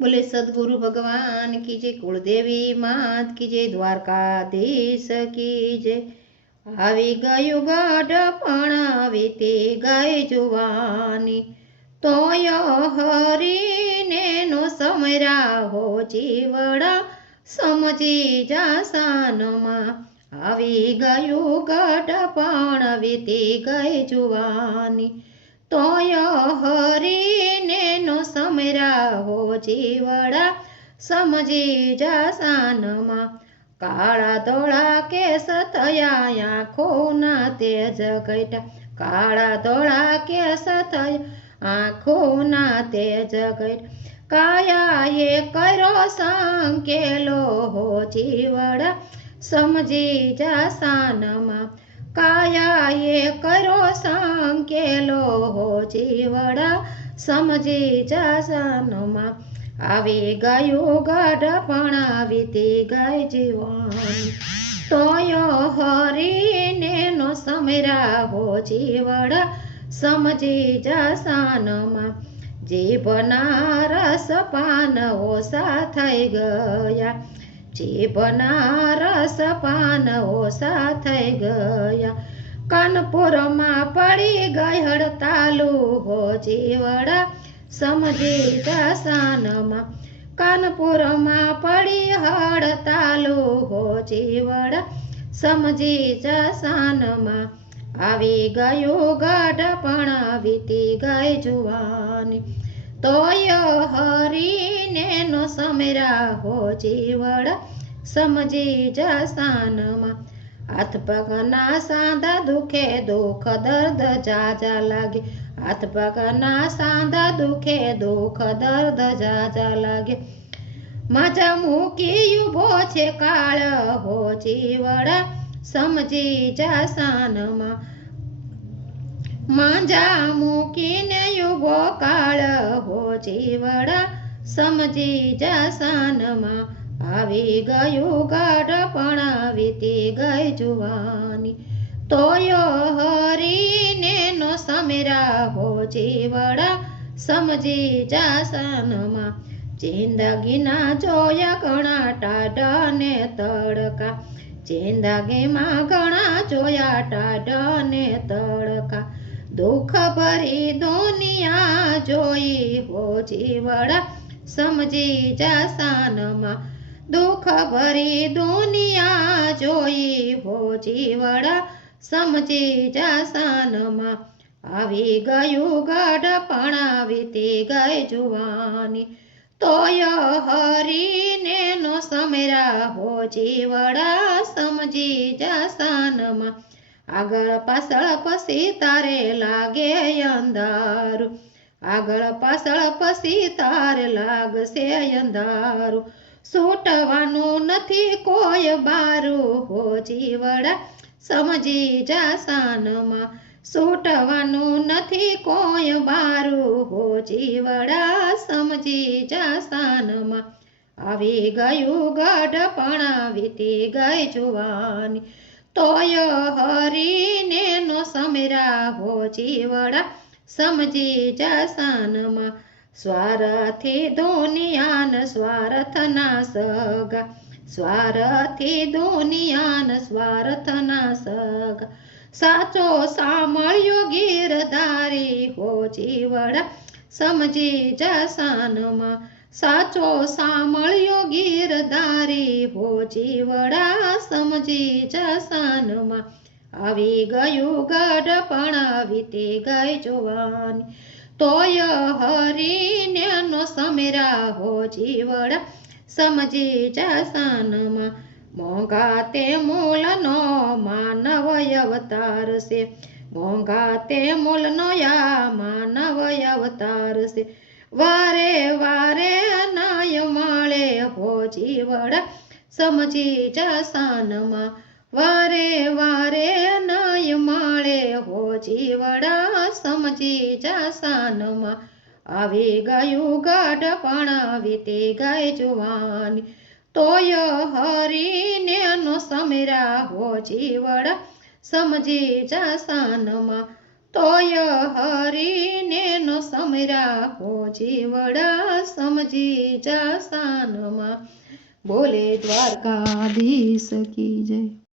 બોલે, સદગુરુ ભગવાન કી જય કુળદેવી માત, કી જય દ્વારકાધીશ કી જય. આવી ગયું ગઢ પણ આવી તે ગાય જુવાની. તોય હરીને નો સમરા હો જીવડા સમજી જાસાનમાં. આવી ગયું ગઢ પણ તે ગઈ જુવાની. તોય હરીને નો સમરા હો જીવડા સમજી જાસાનમાં. કાળા ધોળા કેસ થયા, આંખોના તેજ ઘટ્યા. કાળા ધોળા કેસ થયા, આંખોના તેજ ઘટ કાયાએ કર્યો સંકેલો હો જીવડા સમજી જાસાનમાં. કાયાએ કર્યો સંકેલો હો જીવડા સમજી જાસાનમાં. આવે ગાયો ગઢ પણ તે ગાય જીવન. તોય હરીને નો સમરાવો જીવડા સમજી જાસાનમાં. જીભના રસ પાન ઓસા થઈ ગયા. જીભના રસ પાન ઓસા થઈ ગયા. કાનપુરમાં પડી ગઈ હડતાલુ હો જીવડા સમજી દસાનમાં કાનપુરમાં પડી હડતાલુ હો જીવડા સમજી જસાનમાં આવી ગયું ગઢ પણ વીતી ગઈ જુવાની. તોય હરીને નો સમરા હો જીવડા સમજી જાસાનમાં હાથ પગના સાંધા દુખે, દુઃખ દર્દ જાજા લાગે. હાથ પગના સાંધા દુખે, દુઃખ દર્દ જાજા લાગે. માજા મૂકી ઊભો છે કાળ, હો જીવડા સમજી જાસાનમાં માંજા મૂકીને યુગો કાળ, હો જીવડા સમજી જાસાનમાં આવી ગયું ગાઢ પણ વીતી ગઈ જુવાની. તોયો હરીને નો સમેરા હો જીવડા સમજી જાસાનમાં. જિંદગીના જોયા ઘણા ટાઢ ને તડકા. જિંદગીમાં ઘણા જોયા ટાઢ ને તડકા. દુઃખ ભરી દુનિયા જોઈ હો જીવડા સમજી જાસાનમાં. ભરી દુનિયા જોઈ હો જીવડા સમજી જાસાનમાં. આવી ગયું ગઢ પણ વીતી ગઈ જુવાની. તોય હરીને નો સમરા હો જીવડા સમજી જાસાનમાં. આગળ પાછળ પછી તારે લાગે અંધારું. આગળ પાછળ પછી તારે લાગશે અંધારું. છૂટવાનું નથી કોઈ બારું હો જીવડા. સમજી જાસાનમાં છૂટવાનું નથી કોઈ બારું હો જીવડા. સમજી જા સાનમાં, આવી ગયું ગઢ પણ વીતી ગઈ જુવાની. તોય હરીને નો સમરા હો જીવડા. સમજી જાસાનમાં સ્વારથી દુનિયાન સ્વાર્થના સગા સ્વારથી દુનિયાન સ્વાર્થના સગા સાચો સામળ્યો ગીરધારી હો જીવડા સમજી જસાનમાં સાચો સામળ્યો ગીરધારી હો જીવડા સમજી જસાનમાં આવી ગયું ગઢ પણ વીતી ગઈ જોવાની. તોય હરીને નો સમેરા હો જીવડા સમજી જાસાનમાં. મોંઘા તે મૂલનો માનવ અવતાર છે. મોંઘા તે મૂલનો યા માનવ અવતાર છે. વારે વારે નાય મળે હો જીવડા સમજી જાસાનમાં. વારે વારે નાય મળે હો જીવડા સમજી જાસાનમાં. આવી ગયું ગાઢ પણ વીતી ગઈ જુવાની. તોય હરીને નો સમરા હો જીવડા સમજી જાસાનમાં. તોય હરીને નો સમરા હો જીવડા સમજી જા સાનમાં બોલે દ્વારકાધીશ કી જય.